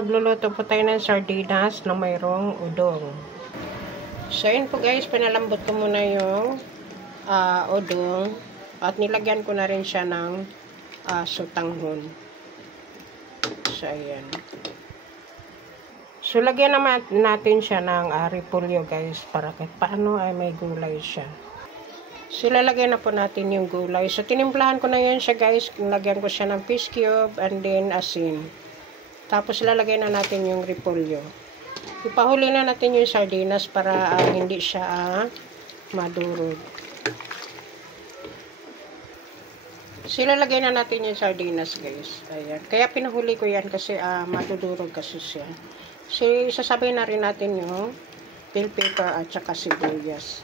magluluto po tayo ng sardinas na mayroong udong. So, yun po guys, pinalambot ko muna yung udong at nilagyan ko na rin siya ng sutanghon. So, ayan. So, lagyan naman natin siya ng repolyo guys para kahit paano ay may gulay siya. So, lalagyan na po natin yung gulay. So, tinimplahan ko na yun siya guys. Lagyan ko siya ng fish cube and then asin. Tapos, lalagay na natin yung repolyo. Ipahuli na natin yung sardinas para hindi siya madurog. So, lalagay na natin yung sardinas guys. Ayan. Kaya pinahuli ko yan kasi madudurog kasi siya. So, isasabay na rin natin yung bell pepper at saka sibuyas.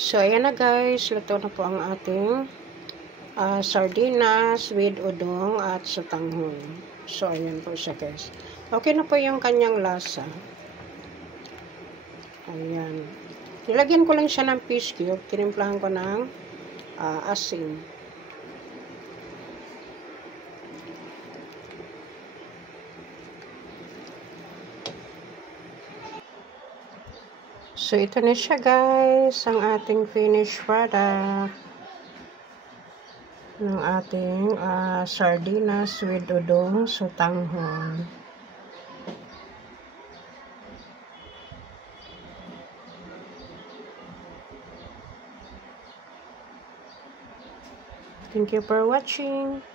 So, ayan na guys. Luto na po ang ating sardinas with udong at sutanghon. So, ayan po siya guys. Okay na po yung kanyang lasa. Ayan. Nilagyan ko lang siya ng fish cube. Tinimplahan ko ng asin. So, ito na siya guys, ang ating finished product ng ating sardinas with udong sutanghon. Thank you for watching.